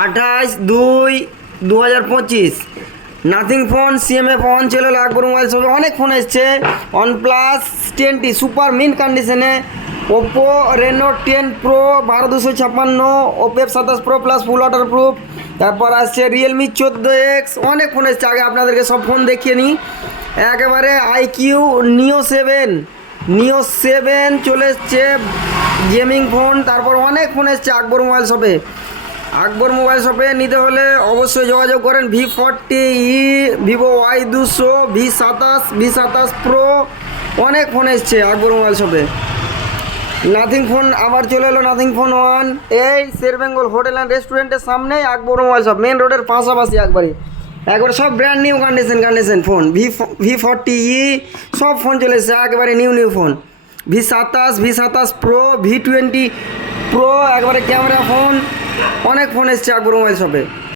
28/2/2025 nothing phone CMF on চলে এলো আকবর mobile শপে। অনেক ফোন এসছে, OnePlus 10T সুপার মিন কন্ডিশনে, Oppo Reno 10 Pro 12256, Oppo F27 Pro plus full waterproof, তারপর আসছে রিয়েলমি 14X, অনেক ফোন এসছে। আগে আপনাদেরকে সব ফোন দেখিয়ে নিই একেবারে। আইকিউ নিও 7 চলে এসছে, গেমিং ফোন। তারপর অনেক ফোন এসছে আকবর মোবাইল শপে। আকবর মোবাইল শপে নিতে হলে অবশ্যই যোগাযোগ করেন। V40e, Vivo Y200, V27 pro, অনেক ফোন এসছে আকবর মোবাইল শপে। নাথিং ফোন আবার চলে এলো, নাথিং ফোন 1, এই শের বেঙ্গল হোটেল অ্যান্ড রেস্টুরেন্টের সামনেই আকবর মোবাইল শপ, মেন রোডের পাশাপাশি একবারে সব brand new condition phone. V40e সব ফোন চলে এসেছে একেবারে new phone. V27 pro, V20 pro, একবারে ক্যামেরা ফোন, অনেক ফোন এসছে আকবর মোবাইল শপে।